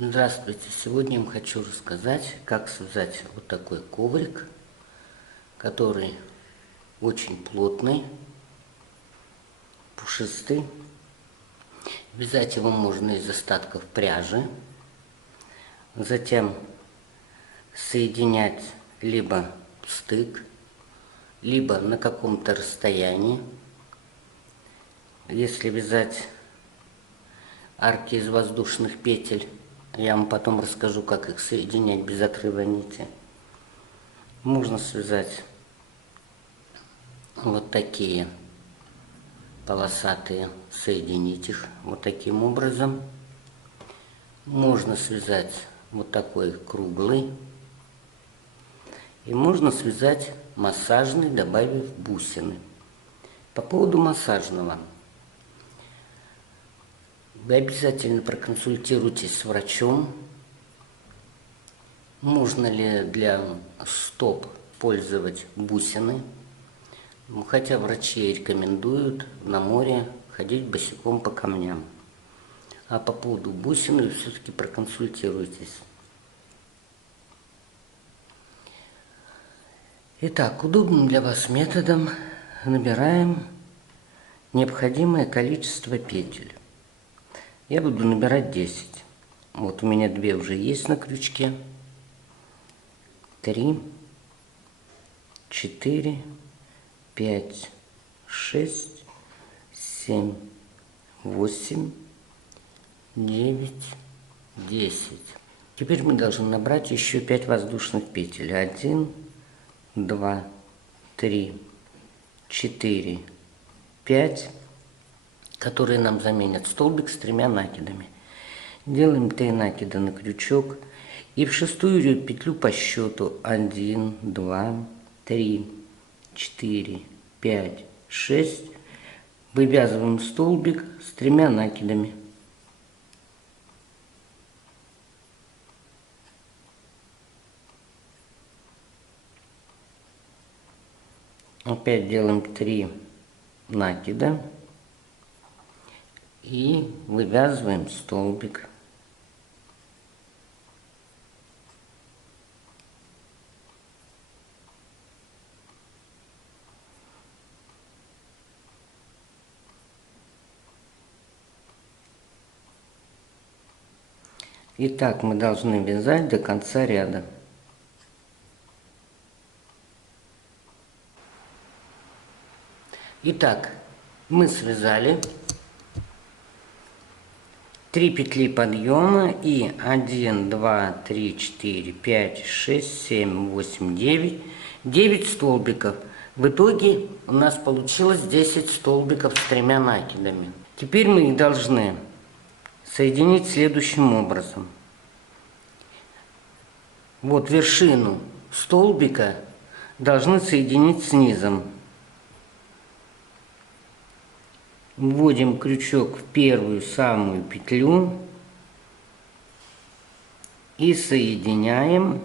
Здравствуйте! Сегодня я вам хочу рассказать, как связать вот такой коврик, который очень плотный, пушистый. Вязать его можно из остатков пряжи, затем соединять либо в стык, либо на каком-то расстоянии. Если вязать арки из воздушных петель, я вам потом расскажу, как их соединять без отрыва нити. Можно связать вот такие полосатые, соединить их вот таким образом. Можно связать вот такой круглый. И можно связать массажный, добавив бусины. По поводу массажного. Вы обязательно проконсультируйтесь с врачом, можно ли для стоп пользовать бусины. Хотя врачи рекомендуют на море ходить босиком по камням. А по поводу бусин вы все-таки проконсультируйтесь. Итак, удобным для вас методом набираем необходимое количество петель. Я буду набирать 10. Вот у меня 2 уже есть на крючке. 3, 4, 5, 6, 7, 8, 9, 10. Теперь мы должны набрать еще 5 воздушных петель. 1, 2, 3, 4, 5, которые нам заменят столбик с 3 накидами. Делаем 3 накида на крючок и в 6-ю петлю по счету 1, 2, 3, 4, 5, 6 вывязываем столбик с 3 накидами. Опять делаем 3 накида и вывязываем столбик. И так мы должны вязать до конца ряда. Итак, мы связали 3 петли подъема и 1, 2, 3, 4, 5, 6, 7, 8, 9 столбиков. В итоге у нас получилось 10 столбиков с 3 накидами. Теперь мы их должны соединить следующим образом. Вот вершину столбика должны соединить с низом. Вводим крючок в первую самую петлю и соединяем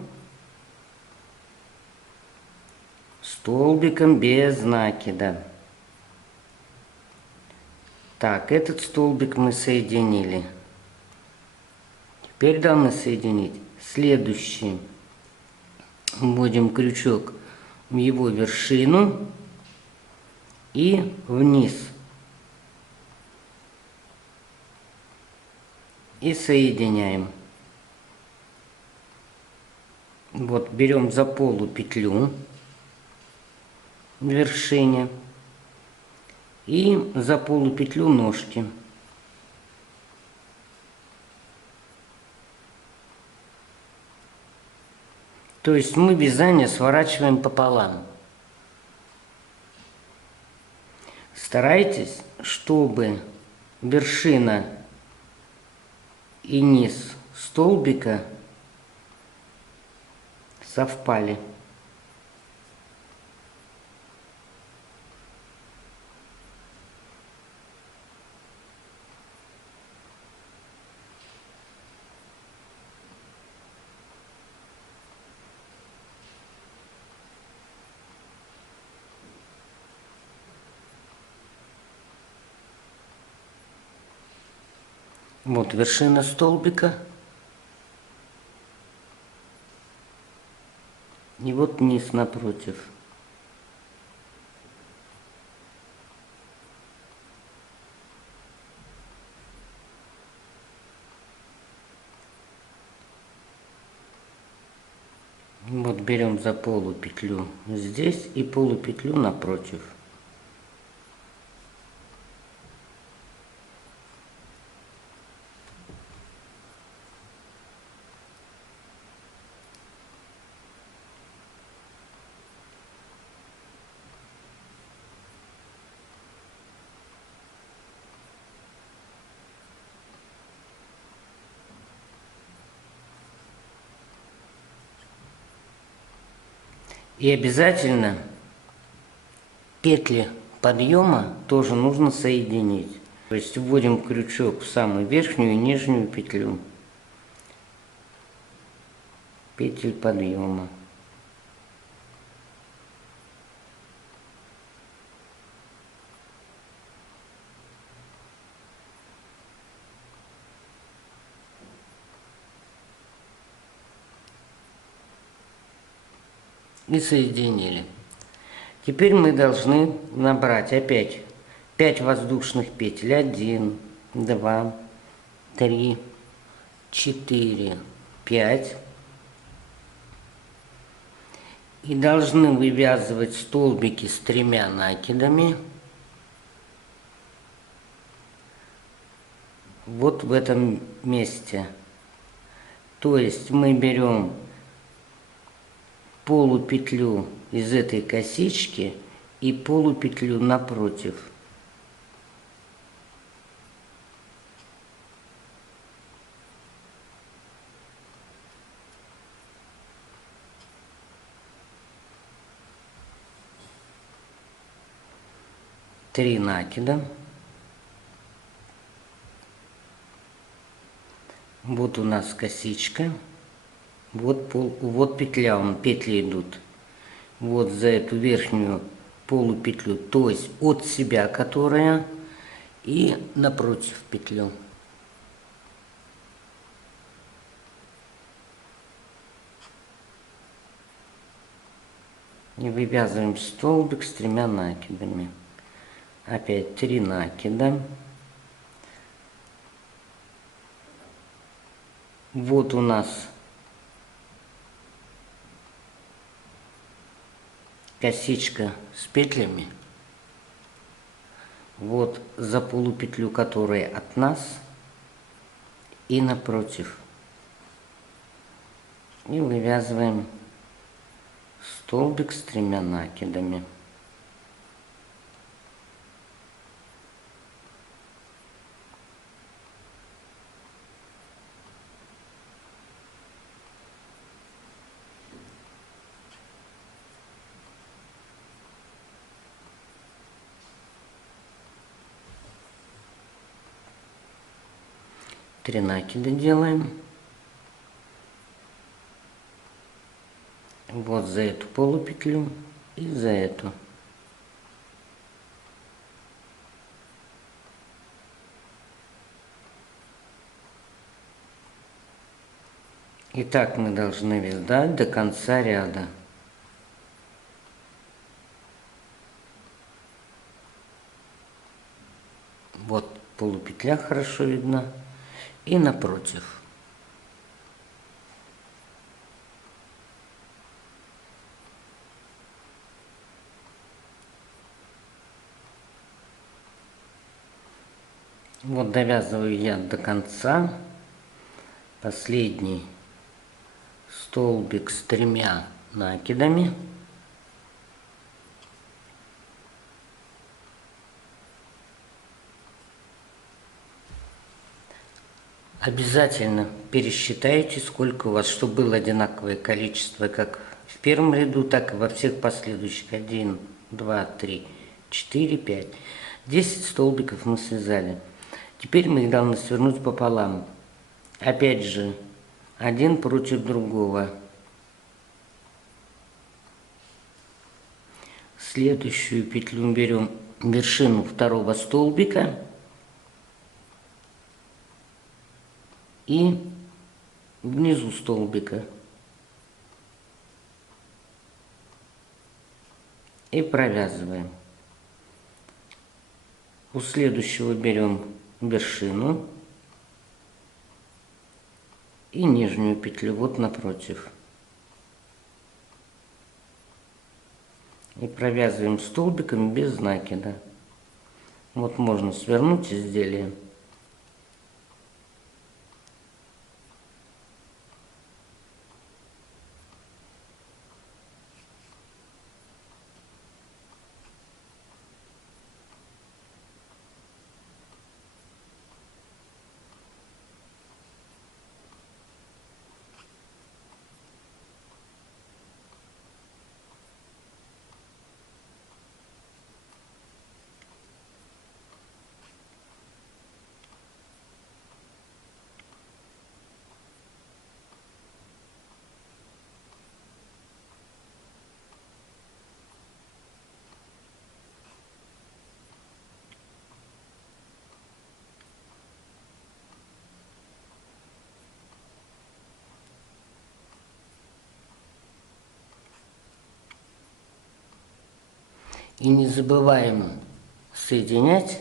столбиком без накида. Так, этот столбик мы соединили. Теперь должны соединить следующий. Вводим крючок в его вершину и вниз. И соединяем. Вот берем за полу петлю в вершине и за полу петлю ножки. То есть мы вязание сворачиваем пополам. Старайтесь, чтобы вершина и низ столбика совпали. Вот вершина столбика И вот низ напротив. Вот берем за полупетлю здесь и полупетлю напротив. И обязательно петли подъема тоже нужно соединить. То есть вводим крючок в самую верхнюю и нижнюю петлю петель подъема. И соединили. Теперь мы должны набрать опять 5 воздушных петель. 1, 2, 3, 4, 5. И должны вывязывать столбики с 3 накидами. Вот в этом месте. То есть мы берем полупетлю из этой косички и полупетлю напротив. Три накида. Вот у нас косичка. Вот петля, петли идут. Вот за эту верхнюю полупетлю, то есть от себя, которая, и напротив петлю. И вывязываем столбик с 3 накидами. Опять 3 накида. Вот у нас косичка с петлями. Вот за полупетлю, которая от нас, и напротив. И вывязываем столбик с 3 накидами. Три накида делаем. Вот за эту полупетлю и за эту. И так мы должны вязать до конца ряда. Вот полупетля хорошо видно. И напротив. Вот довязываю я до конца. Последний столбик с 3 накидами. Обязательно пересчитайте, сколько у вас, чтобы было одинаковое количество, как в первом ряду, так и во всех последующих. 1, 2, 3, 4, 5. 10 столбиков мы связали. Теперь мы их должны свернуть пополам. Опять же, один против другого. Следующую петлю берем вершину второго столбика. И внизу столбика и провязываем. У следующего берем вершину и нижнюю петлю вот напротив. И провязываем столбиком без накида. Вот можно свернуть изделие. И не забываем соединять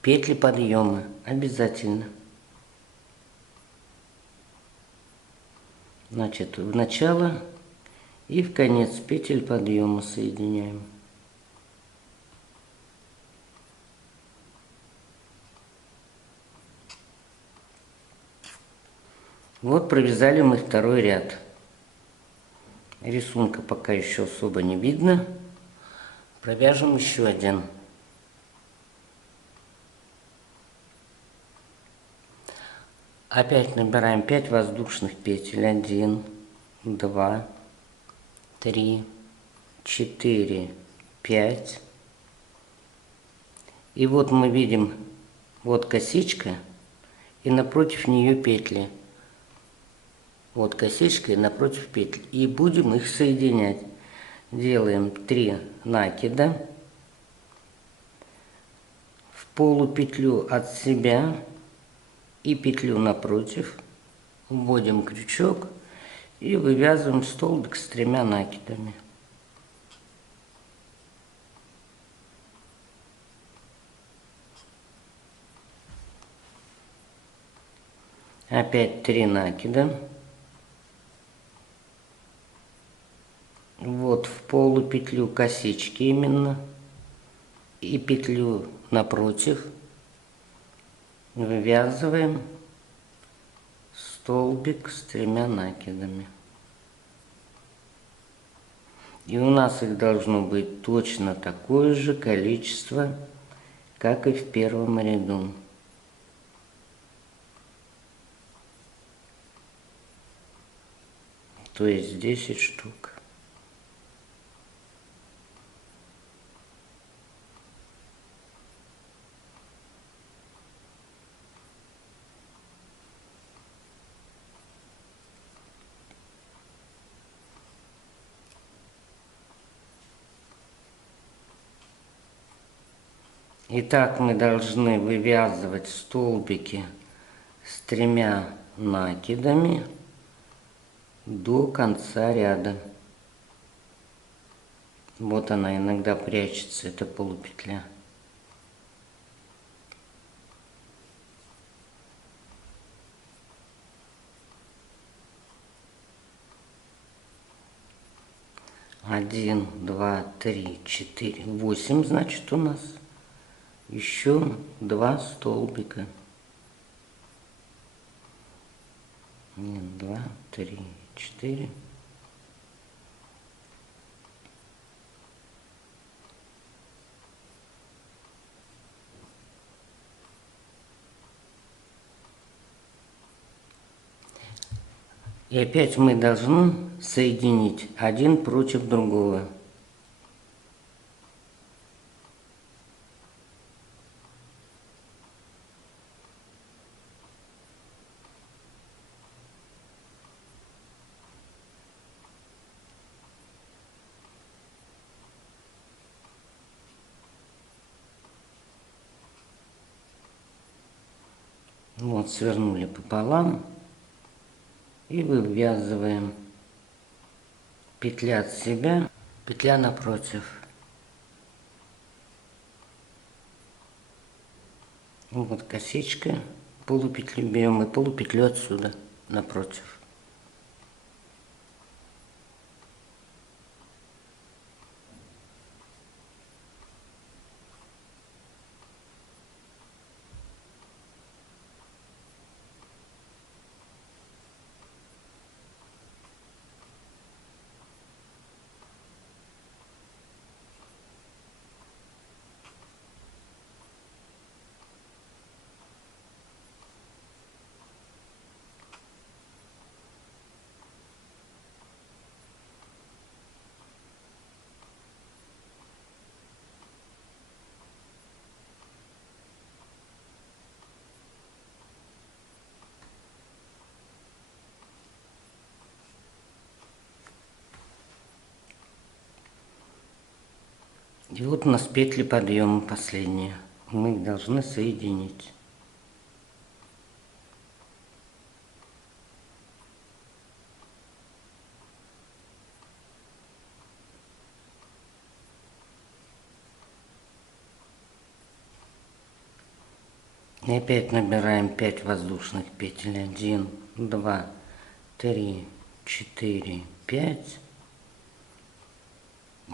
петли подъема обязательно. Значит, в начало и в конец петель подъема соединяем. Вот провязали мы второй ряд. Рисунка пока еще особо не видно. Провяжем еще один. Опять набираем 5 воздушных петель. 1, 2, 3, 4, 5. И вот мы видим, вот косичка, и напротив нее петли. Вот косичка и напротив петель. И будем их соединять. Делаем 3 накида в полупетлю от себя и петлю напротив. Вводим крючок и вывязываем столбик с 3 накидами. Опять 3 накида. Вот в полупетлю косички именно и петлю напротив вывязываем столбик с 3 накидами. И у нас их должно быть точно такое же количество, как и в первом ряду. То есть 10 штук. Итак, мы должны вывязывать столбики с 3 накидами до конца ряда. Вот она иногда прячется, эта полупетля. Один, два, три, 4, 8, значит, у нас. Еще 2 столбика. 1, 2, 3, 4. И опять мы должны соединить один против другого. Вот свернули пополам и вывязываем петля от себя, петля напротив. Вот косичка, полупетлю берем и полупетлю отсюда напротив. И вот у нас петли подъема последние. Мы их должны соединить. И опять набираем 5 воздушных петель. 1, 2, 3, 4, 5.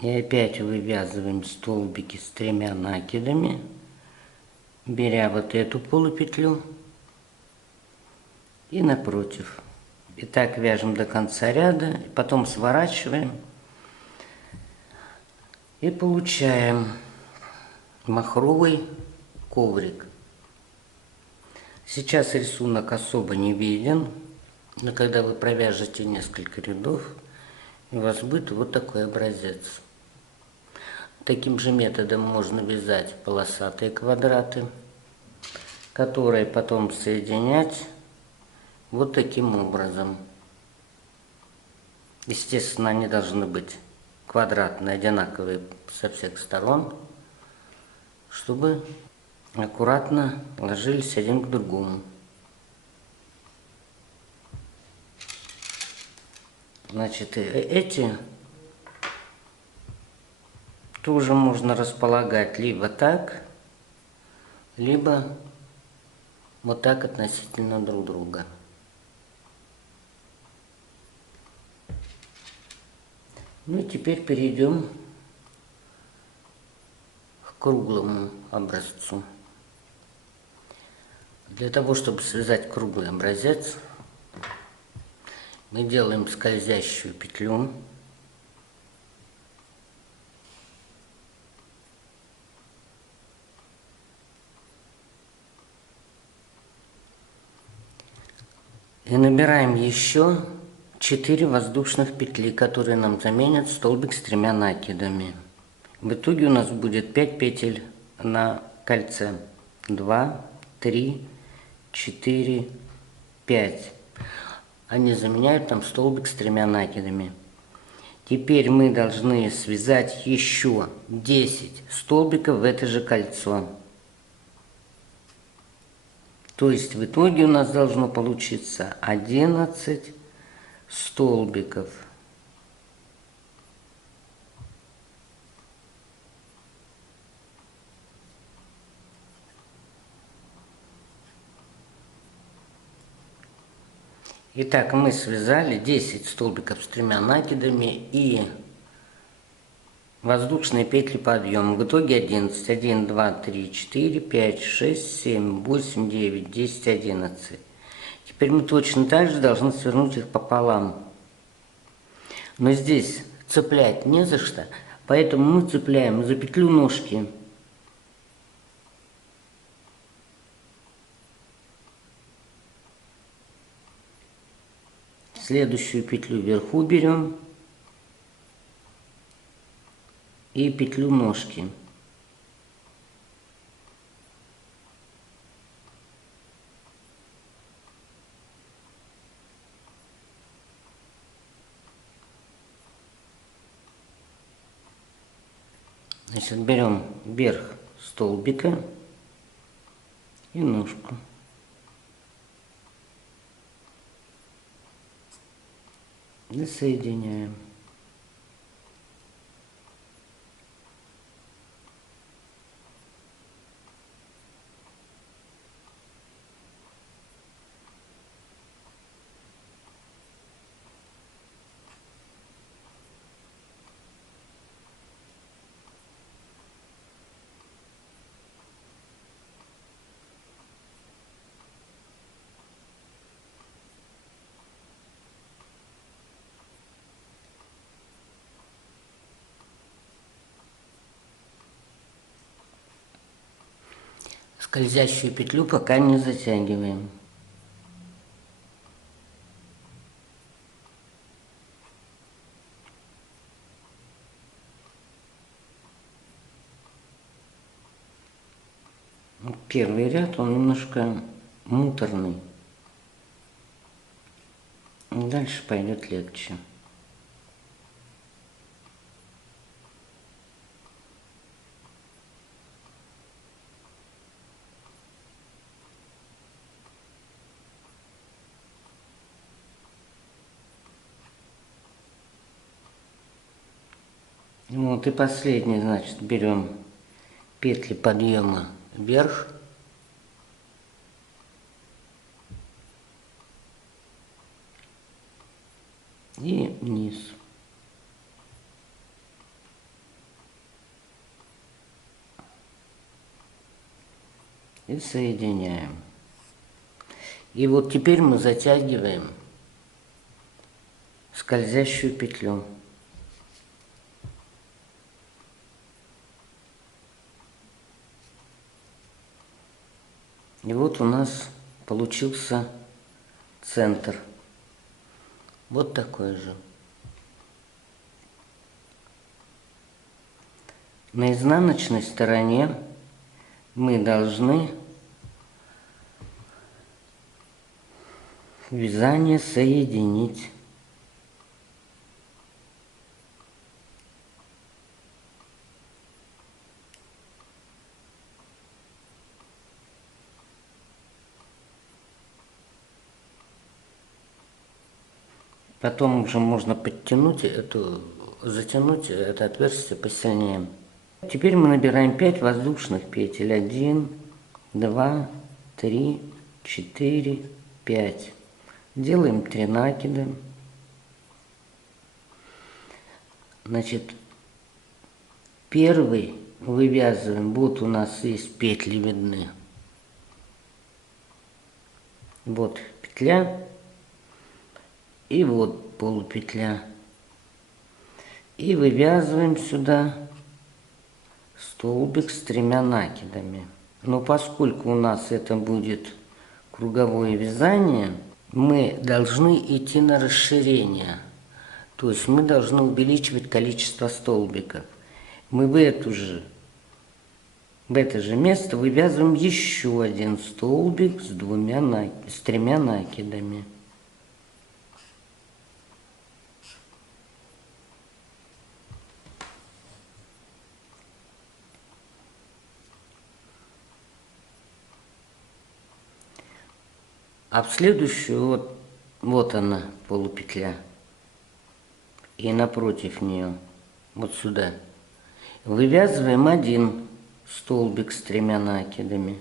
И опять вывязываем столбики с 3 накидами, беря вот эту полупетлю и напротив. И так вяжем до конца ряда, потом сворачиваем и получаем махровый коврик. Сейчас рисунок особо не виден, но когда вы провяжете несколько рядов, у вас будет вот такой образец. Таким же методом можно вязать полосатые квадраты, которые потом соединять вот таким образом. Естественно, они должны быть квадратные, одинаковые со всех сторон, чтобы аккуратно ложились один к другому. Значит, эти тоже можно располагать либо так, либо вот так относительно друг друга. Ну и теперь перейдем к круглому образцу. Для того, чтобы связать круглый образец, мы делаем скользящую петлю. И набираем еще 4 воздушных петли, которые нам заменят столбик с 3 накидами. В итоге у нас будет 5 петель на кольце. 2, 3, 4, 5. Они заменяют нам столбик с 3 накидами. Теперь мы должны связать еще 10 столбиков в это же кольцо. То есть в итоге у нас должно получиться 11 столбиков. Итак, мы связали 10 столбиков с 3 накидами и воздушные петли подъема. В итоге 11. 1, 2, 3, 4, 5, 6, 7, 8, 9, 10, 11. Теперь мы точно так же должны свернуть их пополам. Но здесь цеплять не за что, поэтому мы цепляем за петлю ножки. Следующую петлю вверху берем и петлю ножки. Значит, берем верх столбика и ножку. И соединяем. Скользящую петлю пока не затягиваем. Первый ряд, он немножко муторный. Дальше пойдет легче. Вот и последний, значит, берем петли подъема вверх. И вниз. И соединяем. И вот теперь мы затягиваем скользящую петлю. И вот у нас получился центр. Вот такой же. На изнаночной стороне мы должны вязание соединить. Потом уже можно подтянуть затянуть это отверстие посильнее. Теперь мы набираем 5 воздушных петель. 1, 2, 3, 4, 5. Делаем 3 накида. Значит, первый вывязываем. Вот у нас есть петли видны. Вот петля. И вот полупетля. И вывязываем сюда столбик с 3 накидами. Но поскольку у нас это будет круговое вязание, мы должны идти на расширение. То есть мы должны увеличивать количество столбиков. Мы в это же место вывязываем еще один столбик с 3 накидами. А в следующую, вот она, полупетля. И напротив нее, вот сюда, вывязываем один столбик с 3 накидами.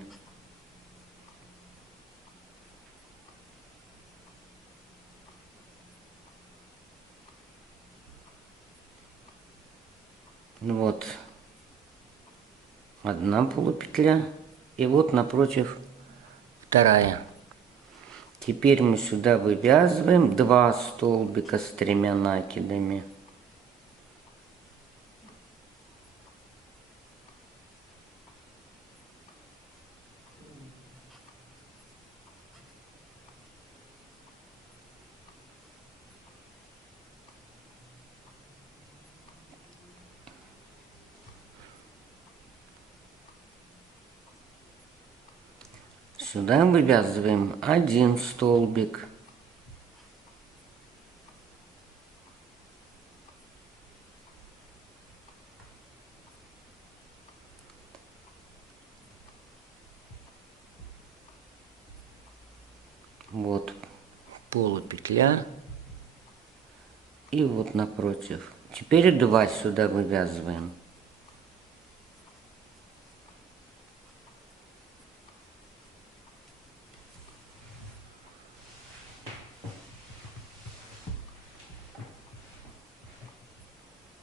Вот одна полупетля, и вот напротив вторая. Теперь мы сюда вывязываем 2 столбика с 3 накидами. Сюда вывязываем 1 столбик. Вот полупетля. И вот напротив. Теперь 2 сюда вывязываем.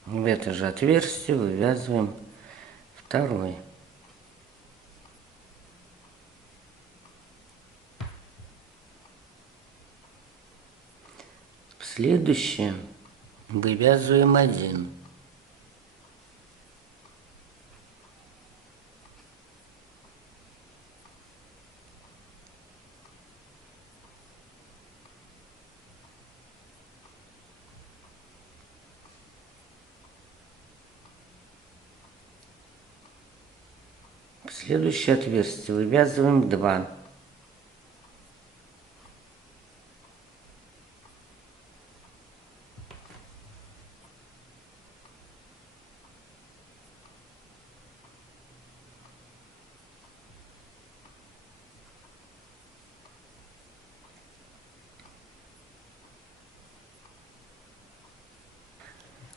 В это же отверстие вывязываем второй. В следующее вывязываем 1. следующее отверстие вывязываем 2.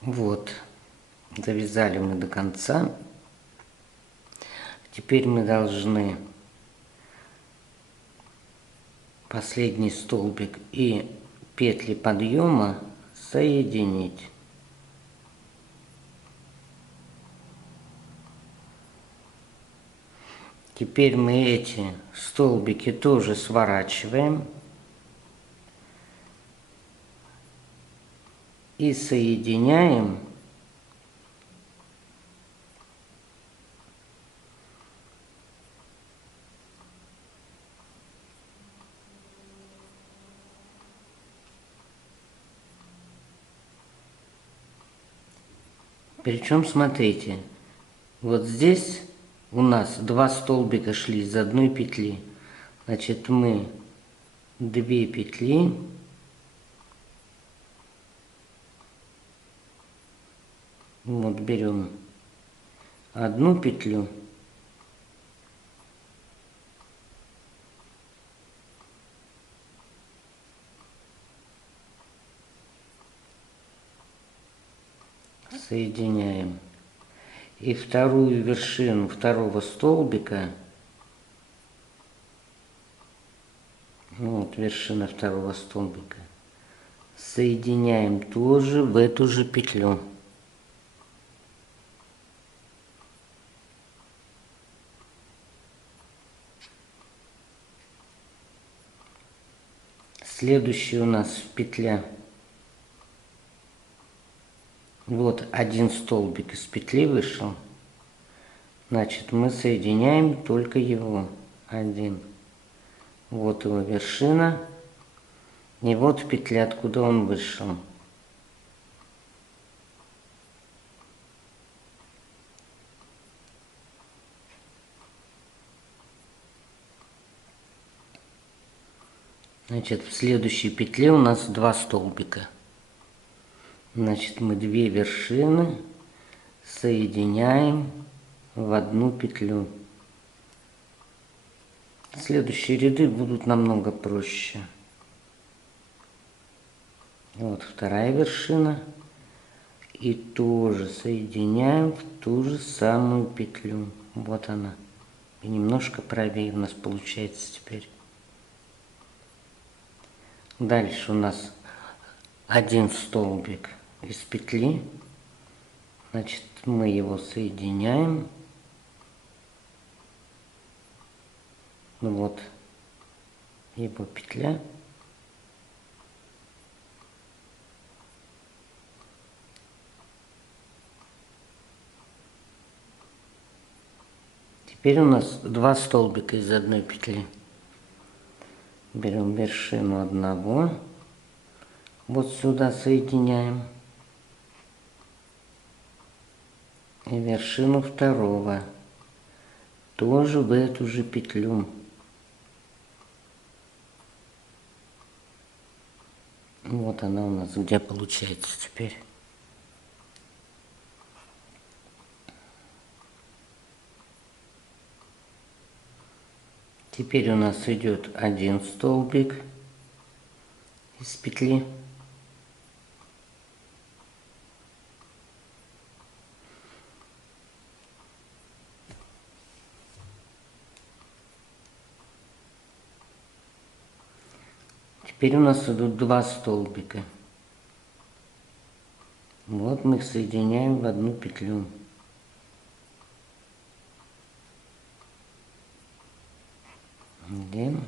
Вот, завязали мы до конца. Теперь мы должны последний столбик и петли подъема соединить. Теперь мы эти столбики тоже сворачиваем и соединяем Причем, смотрите, вот здесь у нас 2 столбика шли из одной петли. Значит, мы 2 петли вот берем одну петлю, соединяем, и вторую вершину второго столбика, вот вершина второго столбика, соединяем тоже в эту же петлю. Следующая у нас петля. Вот один столбик из петли вышел. Значит, мы соединяем только его. Один. Вот его вершина. И вот петля, откуда он вышел. Значит, в следующей петле у нас 2 столбика. Значит, мы 2 вершины соединяем в одну петлю. Следующие ряды будут намного проще. Вот вторая вершина. И тоже соединяем в ту же самую петлю. Вот она. И немножко правее у нас получается теперь. Дальше у нас один столбик из петли. Значит, мы его соединяем. Вот его петля. Теперь у нас 2 столбика из одной петли. Берем вершину одного, вот сюда соединяем, и вершину второго, тоже в эту же петлю. Вот она у нас где получается теперь. Теперь у нас идет один столбик из петли. Теперь у нас идут 2 столбика. Вот мы их соединяем в одну петлю. Один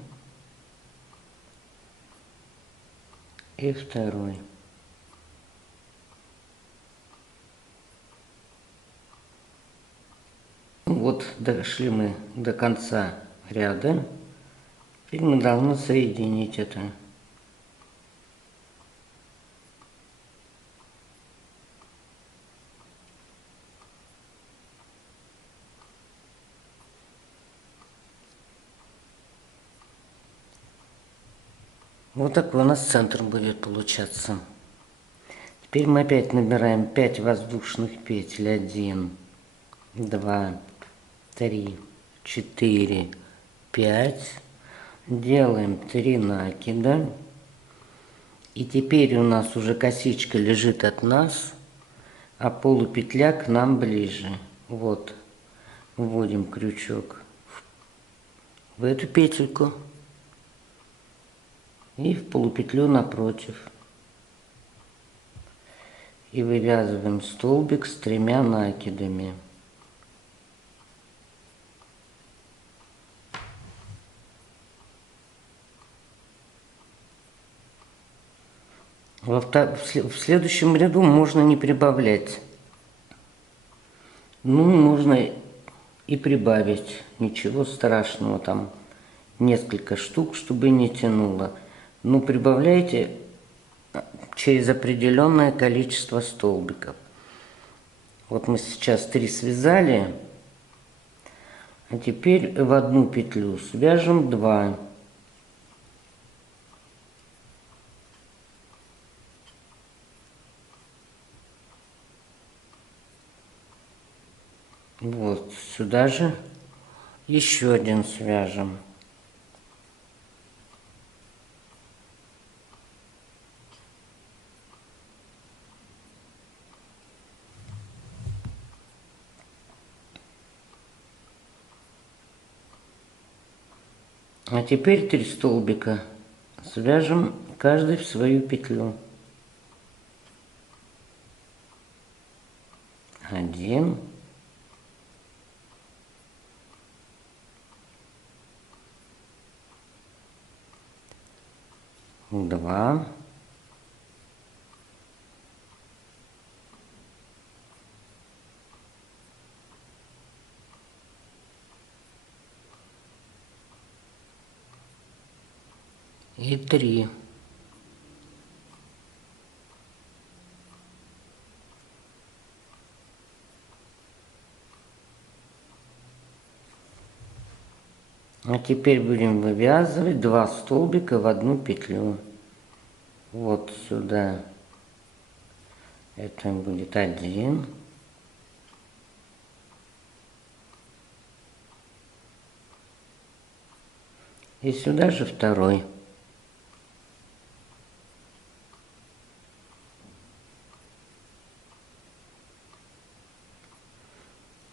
и второй. Вот дошли мы до конца ряда. Теперь мы должны соединить это. Вот такой у нас центр будет получаться. Теперь мы опять набираем 5 воздушных петель. 1, 2, 3, 4, 5. Делаем 3 накида. И теперь у нас уже косичка лежит от нас, а полупетля к нам ближе. Вот, вводим крючок в эту петельку и в полупетлю напротив. И вывязываем столбик с 3 накидами. В следующем ряду можно не прибавлять. Ну, можно и прибавить. Ничего страшного, там несколько штук, чтобы не тянуло. Но прибавляйте через определенное количество столбиков. Вот мы сейчас 3 связали, а теперь в одну петлю свяжем 2. Вот сюда же еще один свяжем. А теперь 3 столбика свяжем каждый в свою петлю. 1, 2, 3. А теперь будем вывязывать 2 столбика в одну петлю. Вот сюда. Это будет 1. И сюда же 2.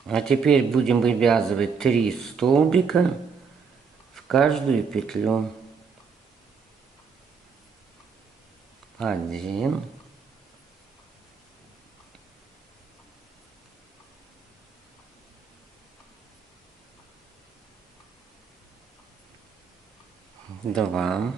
А теперь будем вывязывать 3 столбика в каждую петлю. 1, 2,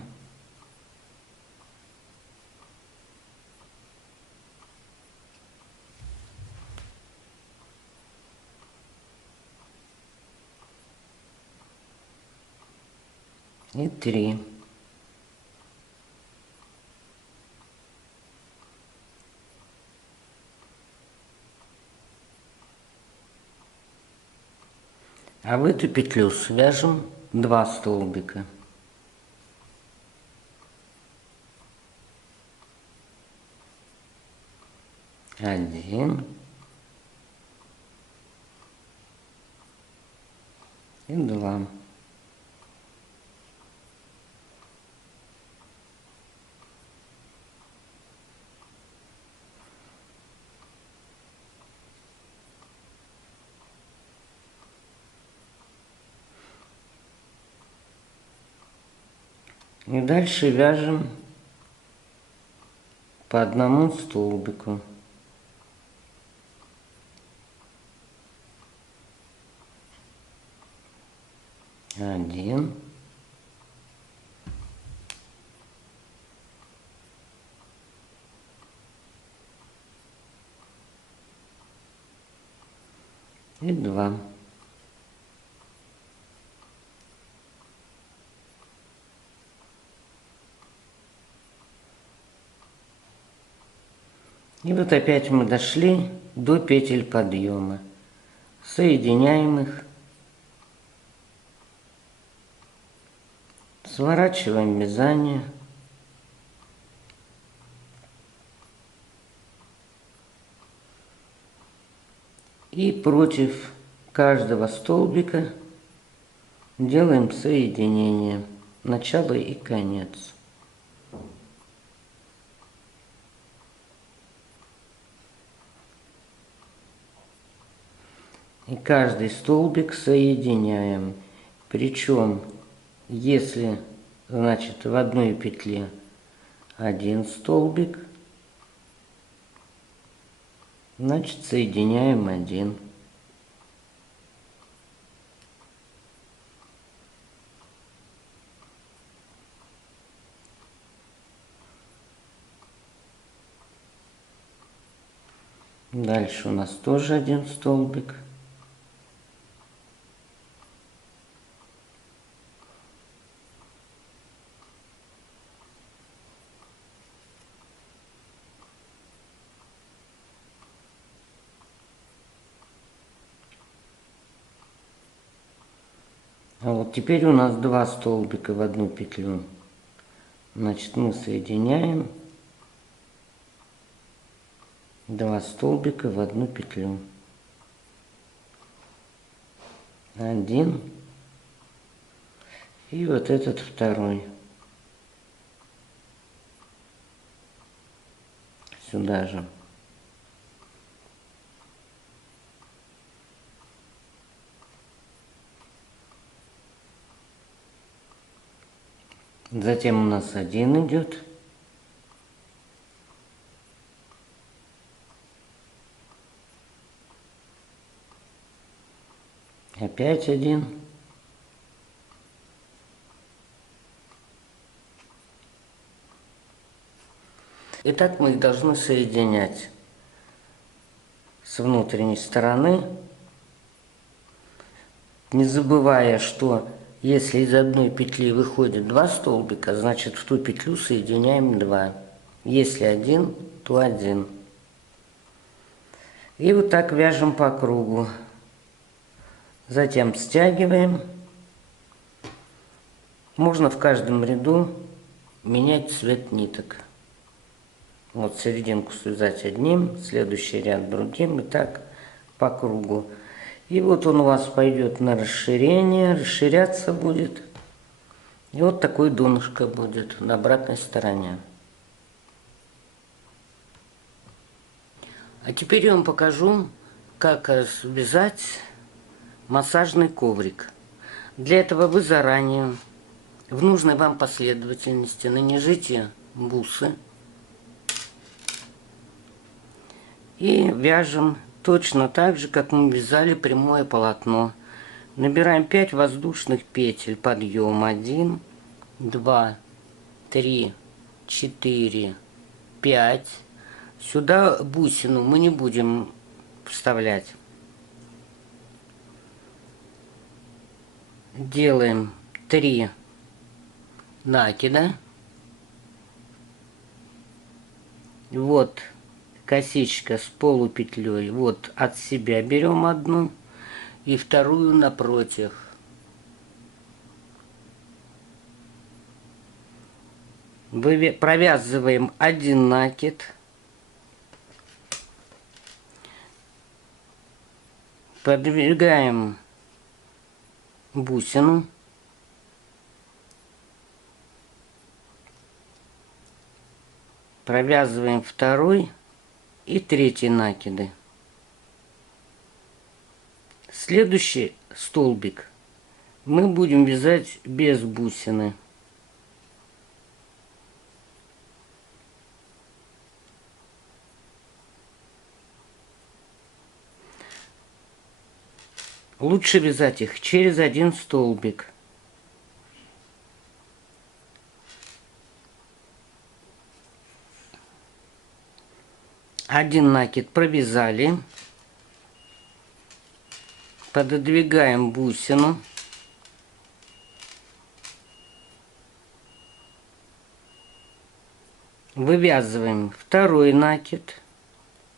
3. А в эту петлю свяжем 2 столбика. 1 и 2. И дальше вяжем по одному столбику. 1 и 2. И вот опять мы дошли до петель подъема. Соединяем их, сворачиваем вязание И против каждого столбика делаем соединение, начало и конец. И каждый столбик соединяем. Причем, если, значит, в одной петле один столбик, значит, соединяем один. Дальше у нас тоже один столбик. А вот теперь у нас два столбика в одну петлю. Значит, мы соединяем два столбика в одну петлю. Один. И вот этот второй. Сюда же. Затем у нас один идет. Опять один. И так мы их должны соединять с внутренней стороны, не забывая, что если из одной петли выходит два столбика, значит в ту петлю соединяем два. Если один, то один. И вот так вяжем по кругу. Затем стягиваем. Можно в каждом ряду менять цвет ниток. Вот серединку связать одним, следующий ряд другим, и так по кругу. И вот он у вас пойдет на расширение, расширяться будет. И вот такое донышко будет на обратной стороне. А теперь я вам покажу, как связать массажный коврик. Для этого вы заранее в нужной вам последовательности нанижите бусы и вяжем точно так же, как мы вязали прямое полотно. Набираем 5 воздушных петель подъем. 1, 2, 3, 4, 5. Сюда бусину мы не будем вставлять. Делаем 3 накида. Вот косичка с полупетлей. Вот от себя берем одну и вторую напротив. Провязываем один накид. Продвигаем бусину. Провязываем второй и третий накиды. Следующий столбик мы будем вязать без бусины. Лучше вязать их через один столбик. Один накид провязали. Пододвигаем бусину. Вывязываем второй накид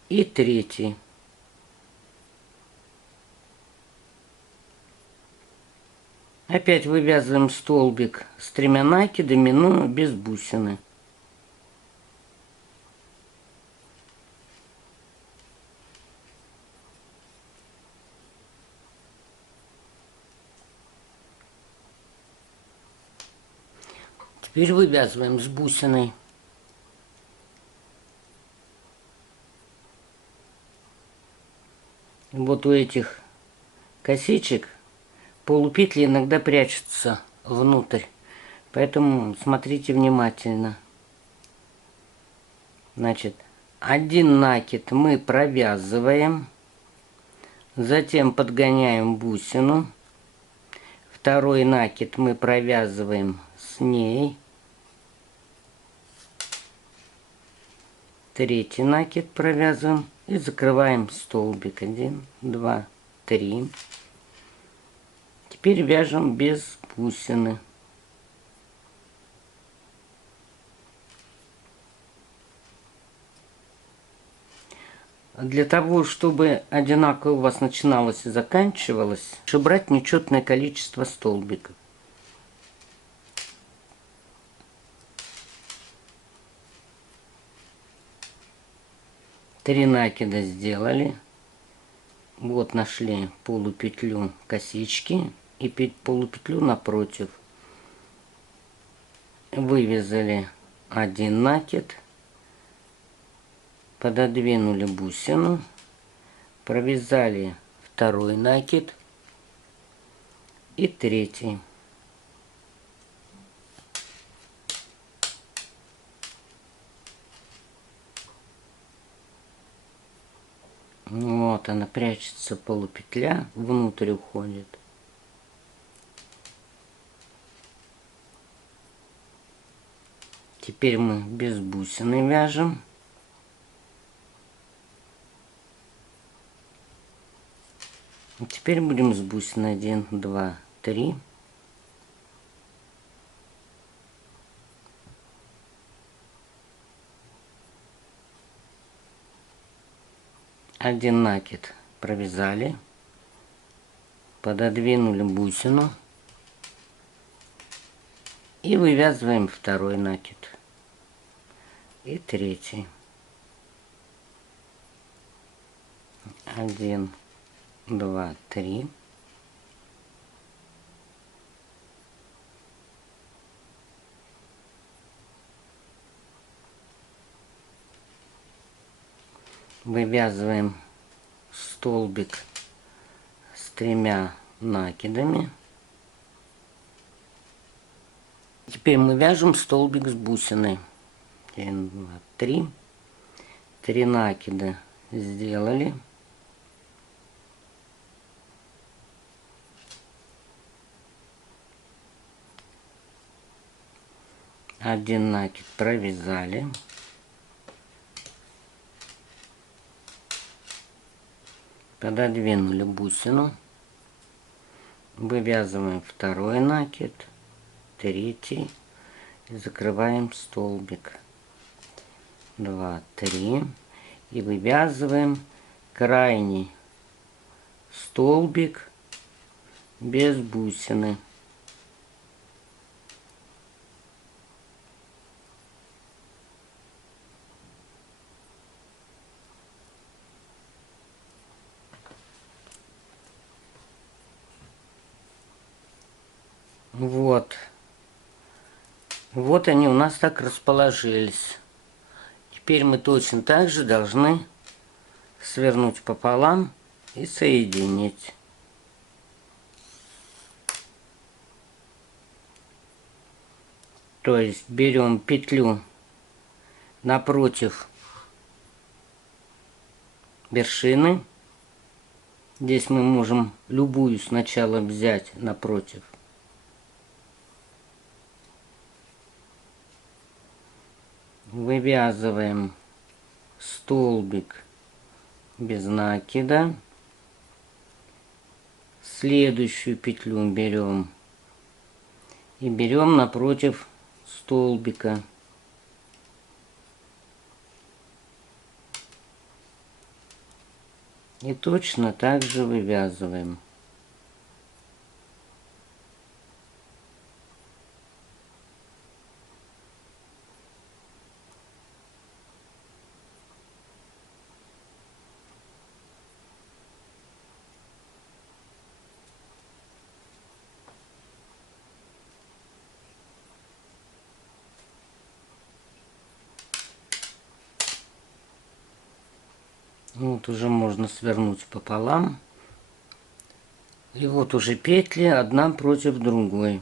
и третий. Опять вывязываем столбик с 3 накидами, но без бусины. Теперь вывязываем с бусиной. Вот у этих косичек полупетли иногда прячутся внутрь, поэтому смотрите внимательно. Значит, один накид мы провязываем, затем подгоняем бусину, второй накид мы провязываем с ней, третий накид провязываем и закрываем столбик. 1, 2, 3. Теперь вяжем без бусины. Для того, чтобы одинаково у вас начиналось и заканчивалось, лучше брать нечетное количество столбиков. Три накида сделали. Вот нашли полупетлю косички и полупетлю напротив. Вывязали один накид, пододвинули бусину, провязали второй накид и третий. Вот она прячется, полупетля внутрь уходит. Теперь мы без бусины вяжем. Теперь будем с бусины 1, 2, 3. Один накид провязали, пододвинули бусину и вывязываем второй накид и третий. 1, 2, 3. Вывязываем столбик с 3 накидами. Теперь мы вяжем столбик с бусиной. 1, 2, 3. 3 накида сделали. Один накид провязали. Пододвинули бусину. Вывязываем второй накид, третий. И закрываем столбик. 2, 3. И вывязываем крайний столбик без бусины. Вот. Вот они у нас так расположились. Теперь мы точно так же должны свернуть пополам и соединить. То есть берем петлю напротив вершины. Здесь мы можем любую сначала взять напротив. Вывязываем столбик без накида. Следующую петлю берем и берем напротив столбика. И точно так же вывязываем. Вот уже можно свернуть пополам. И вот уже петли одна против другой.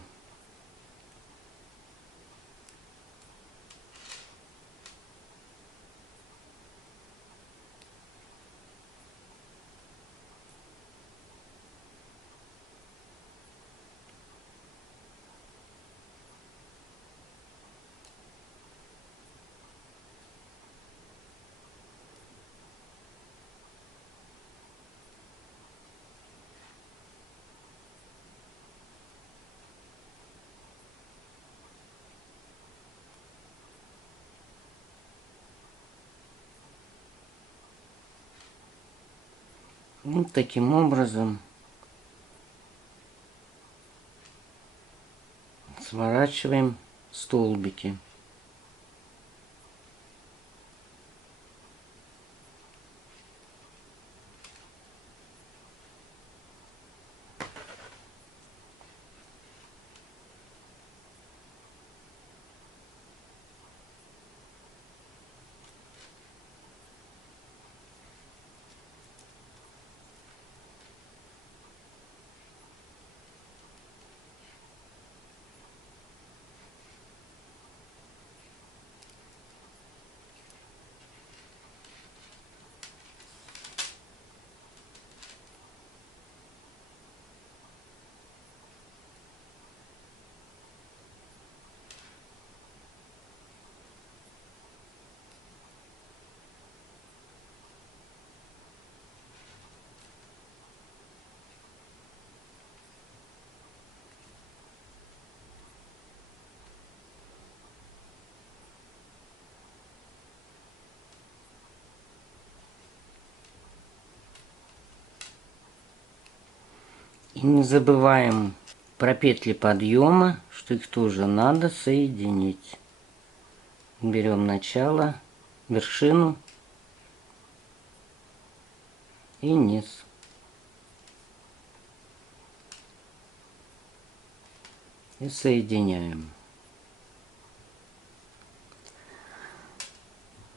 Вот таким образом сворачиваем столбики. И не забываем про петли подъема, что их тоже надо соединить. Берем начало, вершину и низ. И соединяем.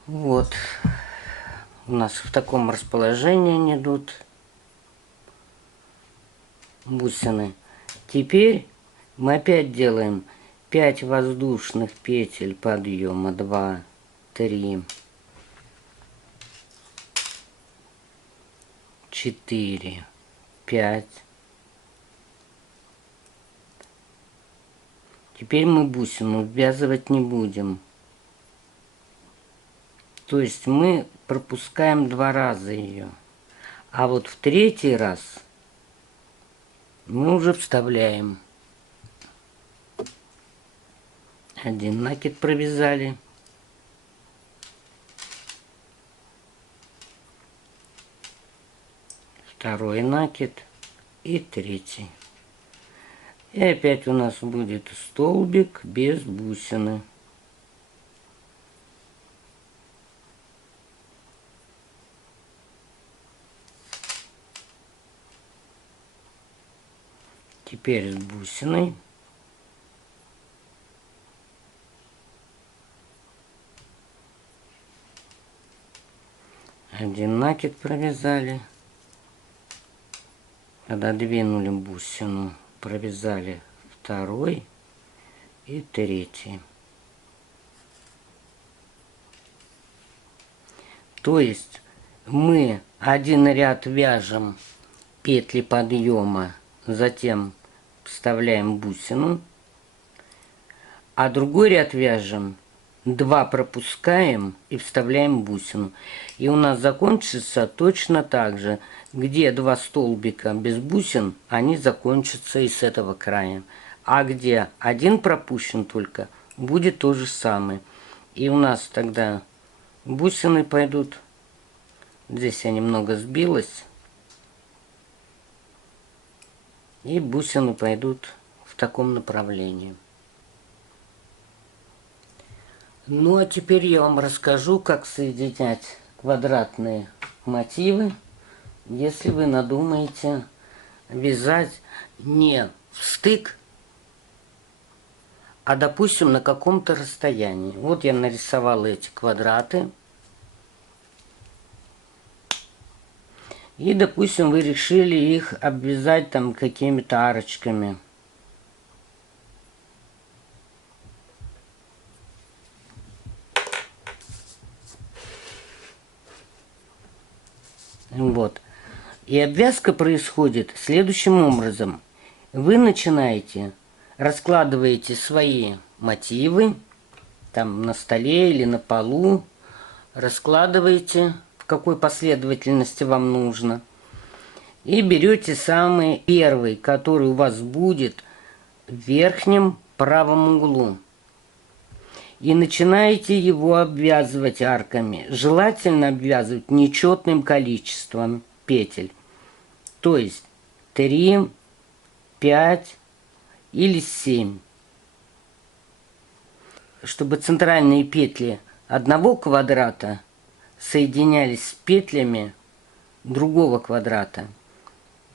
Вот. У нас в таком расположении они идут бусины. Теперь мы опять делаем 5 воздушных петель подъема. 2, 3, 4, 5. Теперь мы бусину ввязывать не будем. То есть мы пропускаем 2 раза ее. А вот в 3-й раз мы уже вставляем. 1 накид провязали. 2 накид и 3. И опять у нас будет столбик без бусины. Теперь с бусиной. Один накид провязали. Пододвинули бусину, провязали 2 и 3. То есть мы один ряд вяжем петли подъема, затем вставляем бусину, а другой ряд вяжем 2 пропускаем и вставляем бусину. И у нас закончится точно так же. Где 2 столбика без бусин, они закончатся и с этого края. А где 1 пропущен только, будет то же самое. И у нас тогда бусины пойдут. Здесь я немного сбилась. И бусины пойдут в таком направлении. Ну а теперь я вам расскажу, как соединять квадратные мотивы, если вы надумаете вязать не в стык, а допустим на каком-то расстоянии. Вот я нарисовала эти квадраты. И, допустим, вы решили их обвязать там какими-то арочками. Вот. И обвязка происходит следующим образом. Вы начинаете, раскладываете свои мотивы, там на столе или на полу, раскладываете, в какой последовательности вам нужно. И берете самый первый, который у вас будет в верхнем правом углу. И начинаете его обвязывать арками. Желательно обвязывать нечетным количеством петель. То есть 3, 5 или 7. Чтобы центральные петли одного квадрата соединялись с петлями другого квадрата.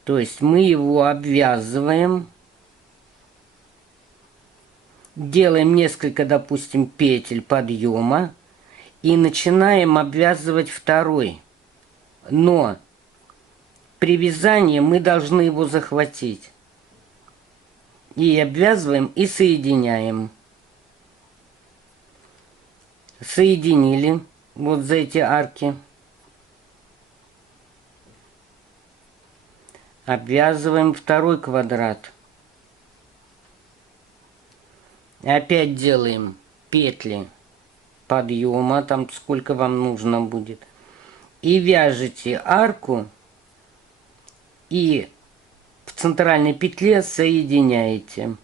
То есть мы его обвязываем, делаем несколько, допустим, петель подъема и начинаем обвязывать второй. Но при вязании мы должны его захватить. И обвязываем и соединяем. Соединили вот за эти арки. Обвязываем второй квадрат. Опять делаем петли подъема, там сколько вам нужно будет. И вяжете арку и в центральной петле соединяете.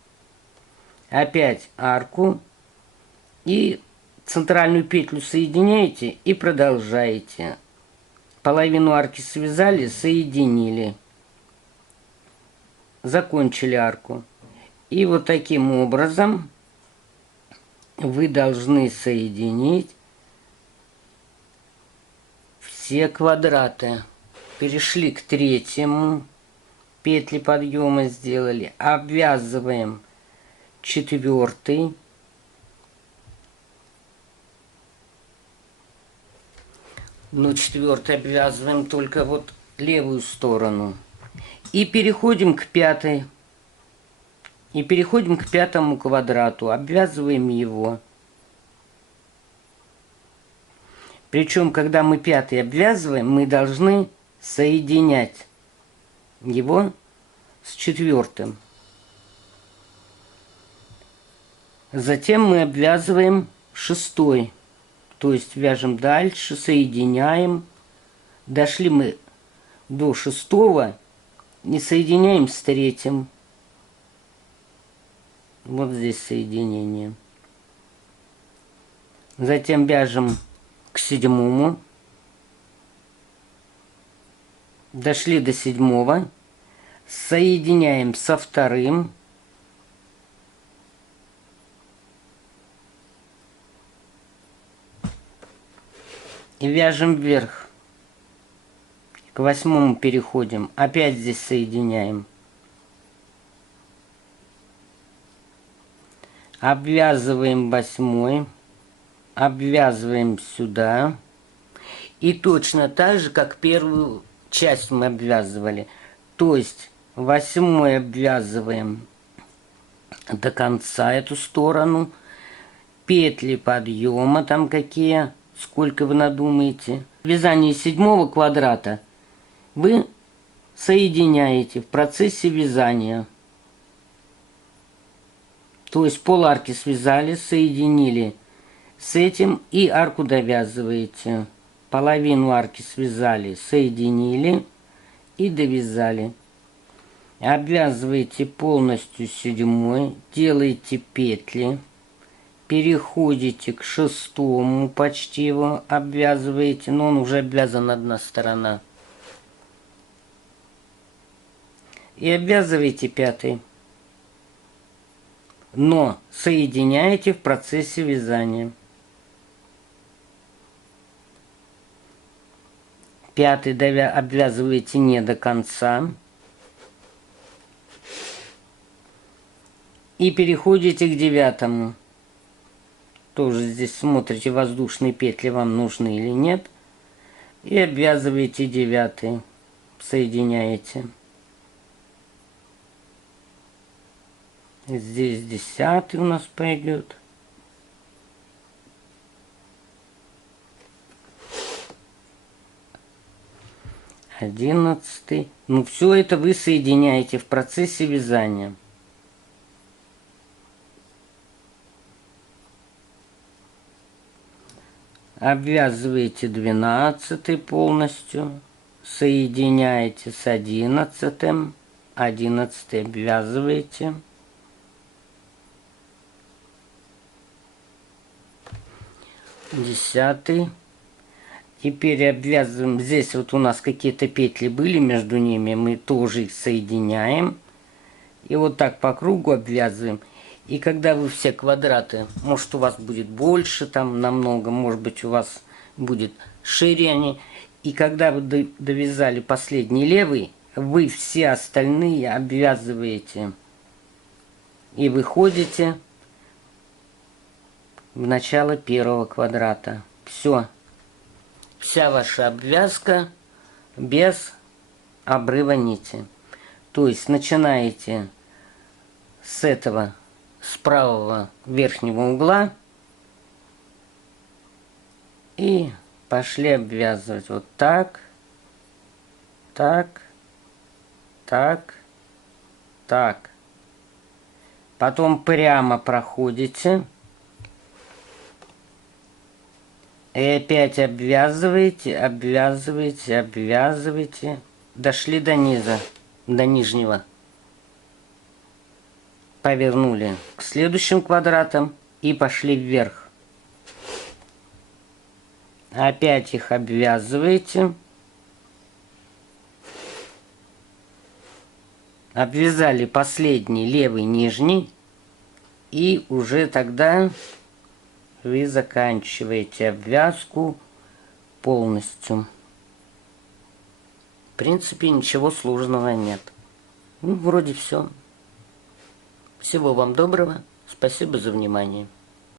Опять арку и центральную петлю соединяете и продолжаете. Половину арки связали, соединили. Закончили арку. И вот таким образом вы должны соединить все квадраты. Перешли к третьему. Петли подъема сделали. Обвязываем четвертый. Но четвертый обвязываем только вот левую сторону. И переходим к пятой. И переходим к пятому квадрату. Обвязываем его. Причем, когда мы пятый обвязываем, мы должны соединять его с четвертым. Затем мы обвязываем шестой. То есть вяжем дальше, соединяем. Дошли мы до шестого и соединяем с третьим. Вот здесь соединение. Затем вяжем к седьмому. Дошли до седьмого. Соединяем со вторым. И вяжем вверх. К восьмому переходим. Опять здесь соединяем. Обвязываем восьмой. Обвязываем сюда. И точно так же, как первую часть мы обвязывали. То есть восьмой обвязываем до конца эту сторону. Петли подъема там какие, сколько вы надумаете. В вязании седьмого квадрата вы соединяете в процессе вязания. То есть пол арки связали, соединили с этим и арку довязываете. Половину арки связали, соединили и довязали. Обвязываете полностью седьмой, делаете петли, переходите к шестому, почти его обвязываете, но он уже обвязан одна сторона. И обвязываете пятый. Но соединяете в процессе вязания. Пятый обвязываете не до конца. И переходите к девятому. Тоже здесь смотрите, воздушные петли вам нужны или нет. И обвязываете девятый. соединяете. Здесь 10 у нас пойдет. Одиннадцатый. Ну, все это вы соединяете в процессе вязания. Обвязываете 12 полностью. Соединяете с 11. 11 обвязываете. Десятый. Теперь обвязываем. Здесь вот у нас какие-то петли были между ними. Мы тоже их соединяем. И вот так по кругу обвязываем. И когда вы все квадраты, может у вас будет больше там намного, может быть у вас будет шире они. И когда вы довязали последний левый, вы все остальные обвязываете. И выходите в начало первого квадрата. Все. Вся ваша обвязка без обрыва нити. То есть начинаете с этого, с правого верхнего угла и пошли обвязывать вот так, так, так, так. Потом прямо проходите. И опять обвязываете, обвязываете, обвязываете. Дошли до низа, до нижнего. Повернули к следующим квадратам и пошли вверх. Опять их обвязываете. Обвязали последний левый нижний. И уже тогда вы заканчиваете обвязку полностью. В принципе, ничего сложного нет. Ну, вроде все. Всего вам доброго. Спасибо за внимание.